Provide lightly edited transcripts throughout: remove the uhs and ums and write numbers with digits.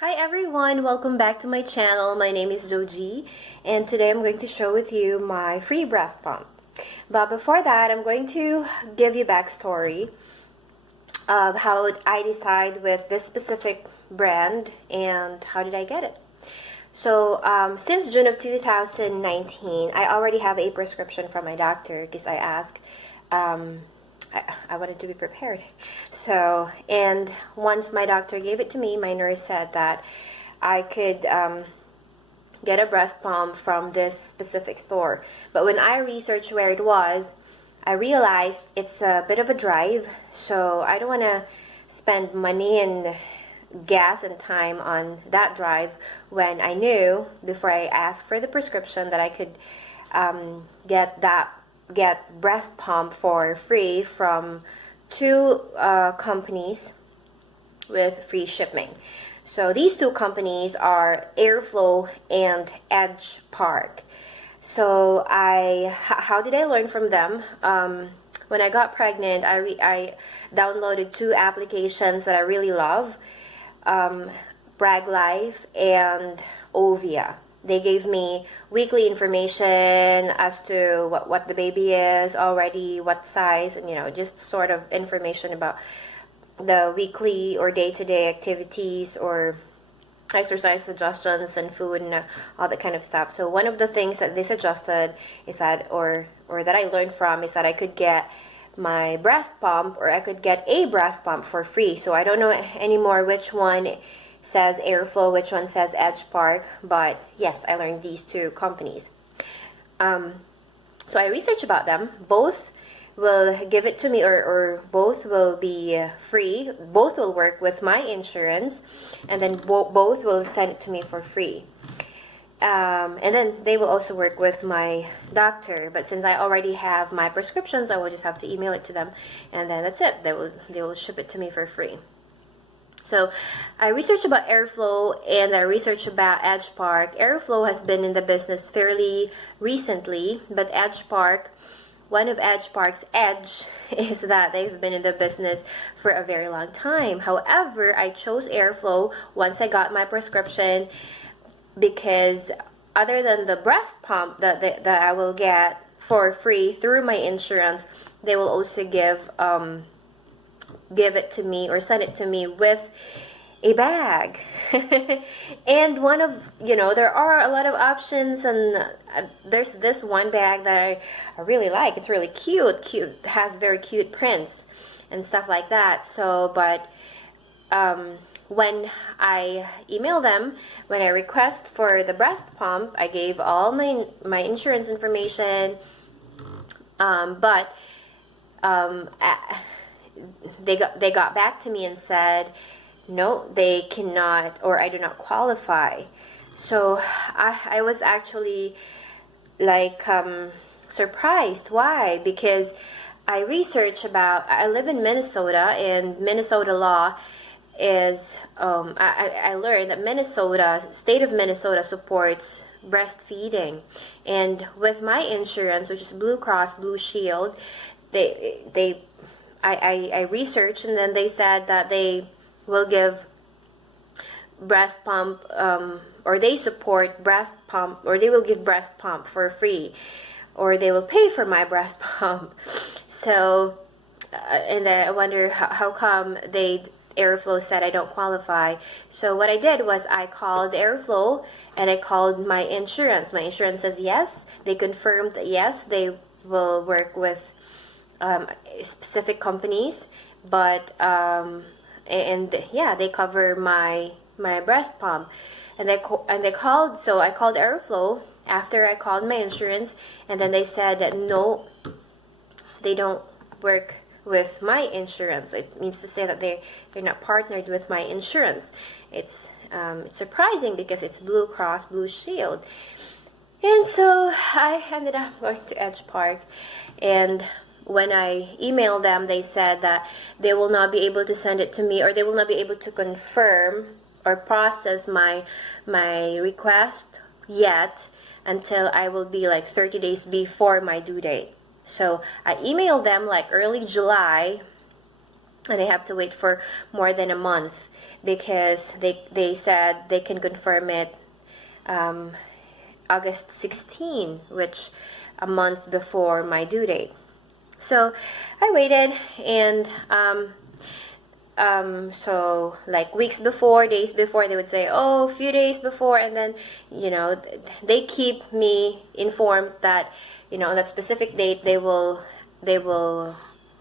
Hi everyone, welcome back to my channel. My name is Doji and today I'm going to share with you my free breast pump. But before that, I'm going to give you backstory of how I decide with this specific brand and how did I get it. So since June of 2019, I already have a prescription from my doctor because I asked I wanted to be prepared. So, and once my doctor gave it to me, my nurse said that I could get a breast pump from this specific store. But when I researched where it was, I realized it's a bit of a drive. So I don't want to spend money and gas and time on that drive when I knew before I asked for the prescription that I could get breast pump for free from two companies with free shipping. So these two companies are Airflow and EdgePark. So how did I learn from them? When I got pregnant, I downloaded two applications that I really love, Brag Life and Ovia. They gave me weekly information as to what the baby is already, what size, and just sort of information about the weekly or day-to-day activities or exercise suggestions and food and all that kind of stuff. So one of the things that they suggested is that, or that I learned from, is that I could get my breast pump or I could get a breast pump for free. So I don't know anymore which one says Airflow, which one says EdgePark, but yes, I learned these two companies. So I researched about them. Both will give it to me, or both will be free. Both will work with my insurance, and then both will send it to me for free. And then they will also work with my doctor. But since I already have my prescriptions, I will just have to email it to them, and then that's it. They will ship it to me for free. So I researched about Airflow and I researched about EdgePark. Airflow has been in the business fairly recently, but EdgePark, one of EdgePark's edge is that they've been in the business for a very long time. However, I chose Airflow once I got my prescription because other than the breast pump that I will get for free through my insurance, they will also give it to me or send it to me with a bag. And one of, there are a lot of options, and there's this one bag that I really like. It's really cute, has very cute prints and stuff like that. So, but when I email them, when I request for the breast pump, I gave all my insurance information, but they got back to me and said, no, they cannot, or I do not qualify. So I was actually like surprised. Why? Because I researched about, I live in Minnesota, and Minnesota law is, I learned that state of Minnesota supports breastfeeding. And with my insurance, which is Blue Cross Blue Shield, I researched, and then they said that they will give breast pump, or they support breast pump, or they will give breast pump for free, or they will pay for my breast pump. So, and I wonder how come Airflow said I don't qualify. So what I did was I called Airflow and I called my insurance. My insurance says yes. They confirmed that yes, they will work with specific companies, but they cover my breast pump, and they called. So I called Airflow after I called my insurance, and then they said that no, they don't work with my insurance. It means to say that they're not partnered with my insurance. It's surprising because it's Blue Cross Blue Shield. And so I ended up going to EdgePark, and when I emailed them, they said that they will not be able to send it to me, or they will not be able to confirm or process my request yet until I will be like 30 days before my due date. So I emailed them like early July, and I have to wait for more than a month. because they said they can confirm it August 16, which a month before my due date. So I waited, and so like weeks before, days before, they would say, oh, a few days before, and then, you know, they keep me informed that, you know, on that specific date they will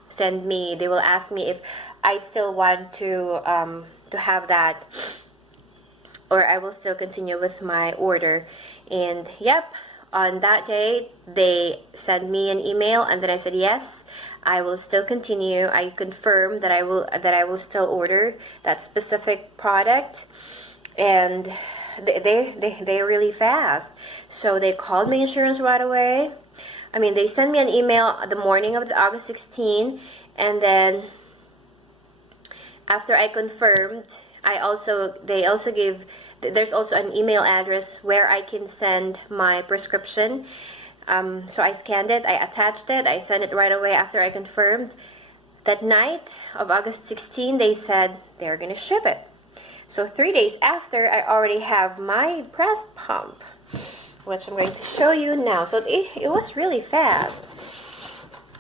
send me, they will ask me if I'd still want to have that, or I will still continue with my order. And yep, on that day they sent me an email, and then I said yes, I will still continue. I confirmed that I will still order that specific product, and they're really fast. So they called my insurance right away. I mean, they sent me an email the morning of the August 16, and then after I confirmed, they also gave, there's also an email address where I can send my prescription. So I scanned it, I attached it, I sent it right away after I confirmed. That night of August 16, they said they're going to ship it. So 3 days after, I already have my breast pump, which I'm going to show you now. So it was really fast.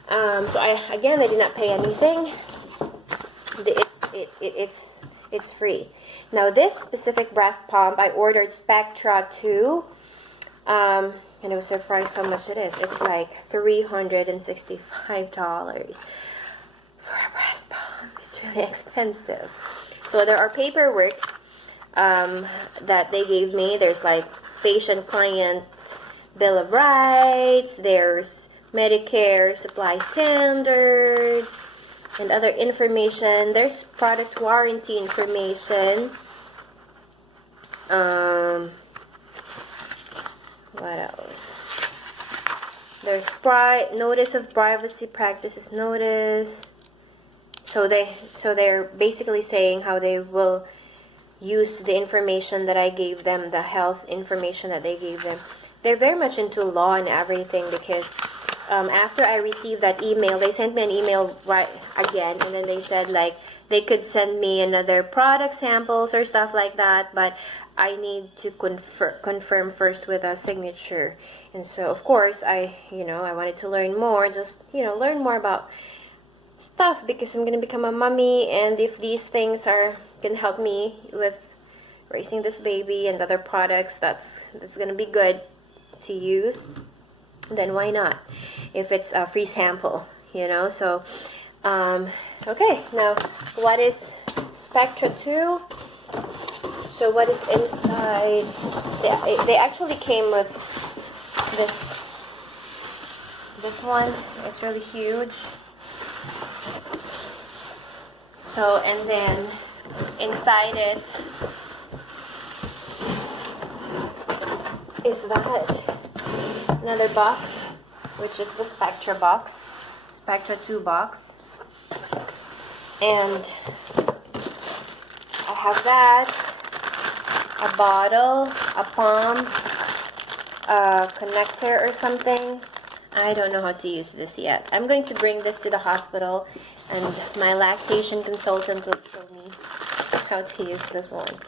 So I did not pay anything. It's free. Now this specific breast pump, I ordered Spectra 2, and I was surprised how much it is. It's like $365 for a breast pump. It's really expensive. So there are paperworks that they gave me. There's like patient-client bill of rights. There's Medicare supply standards and other information. There's product warranty information. What else? There's notice of privacy practices notice. So they're basically saying how they will use the information that I gave them, the health information that they gave them. They're very much into law and everything, because after I received that email, they sent me an email right again, and then they said like they could send me another product samples or stuff like that, but I need to confirm first with a signature. And so of course I wanted to learn more, just learn more about stuff, because I'm gonna become a mommy, and if these things can help me with raising this baby and other products that's gonna be good to use, then why not, if it's a free sample, so okay, now what is Spectra 2? So what is inside? They actually came with this one. It's really huge. So, and then inside it is that another box, which is the Spectra box, Spectra 2 box, and I have that, a bottle, a pump, a connector or something. I don't know how to use this yet. I'm going to bring this to the hospital, and my lactation consultant will show me how to use this one.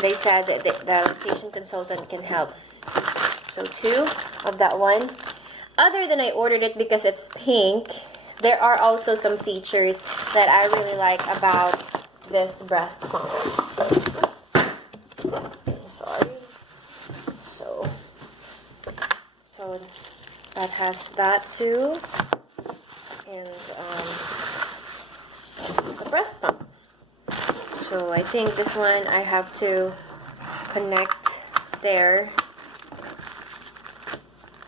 They said that the lactation consultant can help. So 2 of that one. Other than I ordered it because it's pink, there are also some features that I really like about this breast pump. Sorry. So that has that too, and that's the breast pump. So I think this one I have to connect there,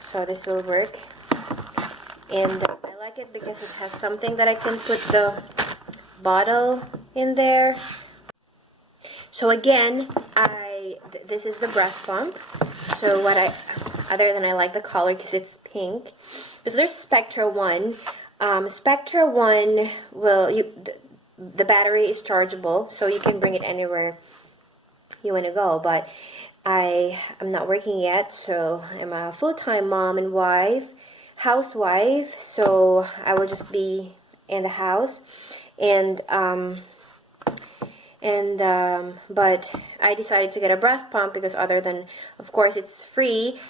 so this will work. And I like it because it has something that I can put the bottle in there. So again, this is the breast pump. So other than I like the color because it's pink, because there's Spectra 1. Spectra 1 the battery is chargeable, so you can bring it anywhere you want to go. But I'm not working yet, so I'm a full-time mom and housewife, so I will just be in the house. And And but I decided to get a breast pump because other than, of course, it's free,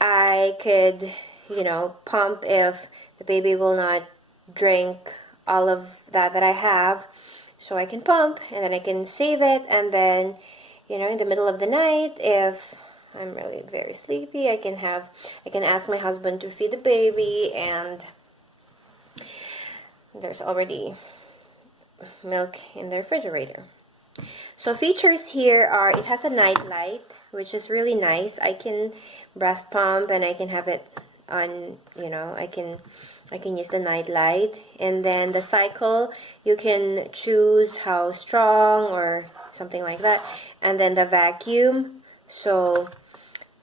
I could, you know, pump if the baby will not drink all of that I have. So I can pump, and then I can save it, and then, you know, in the middle of the night, if I'm really very sleepy, I can ask my husband to feed the baby, and there's already milk in the refrigerator. So features here are, it has a night light, which is really nice. I can breast pump and I can have it on, you know, I can use the night light. And then the cycle, you can choose how strong or something like that. And then the vacuum. So,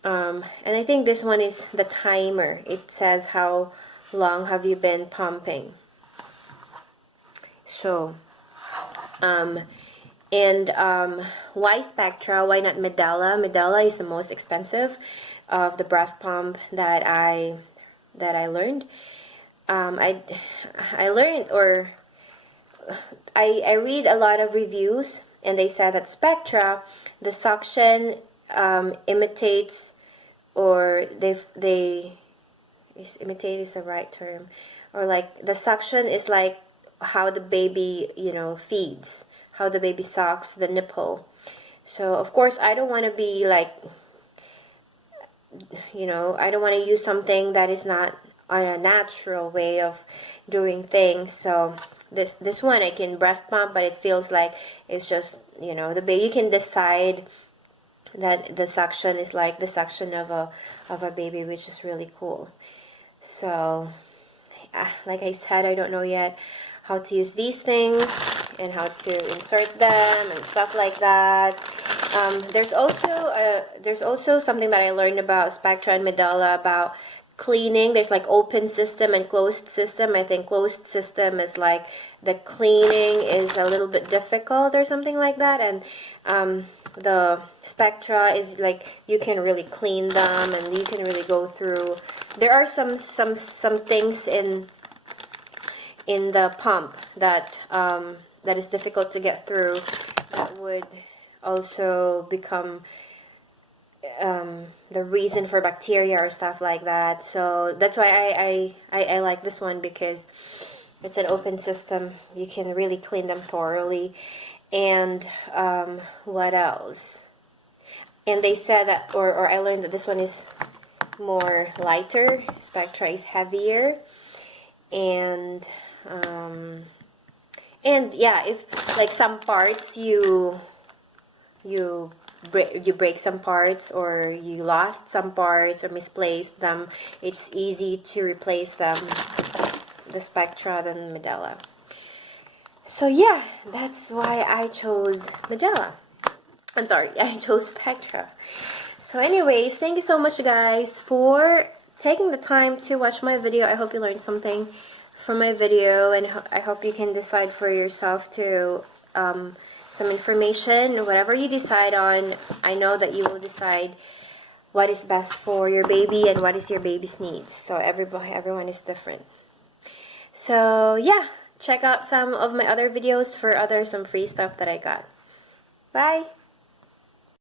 and I think this one is the timer. It says how long have you been pumping. So, why Spectra? Why not Medela? Medela is the most expensive of the breast pump that I learned. I read a lot of reviews, and they said that Spectra, the suction imitates, or imitate is the right term, or like the suction is like how the baby, you know, feeds, how the baby sucks the nipple. So of course I don't want to be like, you know, I don't want to use something that is not a natural way of doing things. So this one I can breast pump, but it feels like it's just, you know, the baby, you can decide that the suction is like the suction of a baby, which is really cool. So like I said, I don't know yet how to use these things and how to insert them and stuff like that. There's also something that I learned about Spectra and Medela about cleaning. There's like open system and closed system. I think closed system is like the cleaning is a little bit difficult or something like that, and the Spectra is like you can really clean them and you can really go through. There are some things in the pump that that is difficult to get through, that would also become the reason for bacteria or stuff like that. So that's why I like this one, because it's an open system. You can really clean them thoroughly. And what else? And they said that, or I learned that this one is more lighter. Spectra is heavier. And yeah, if like some parts you break some parts, or you lost some parts or misplaced them, it's easy to replace them, the Spectra than Medela. So yeah, that's why I chose Medela. I'm sorry, I chose Spectra. So anyways, thank you so much guys for taking the time to watch my video. I hope you learned something from my video, and I hope you can decide for yourself to some information. Whatever you decide on, I know that you will decide what is best for your baby and what is your baby's needs. So everyone is different. So yeah, check out some of my other videos for some free stuff that I got. Bye!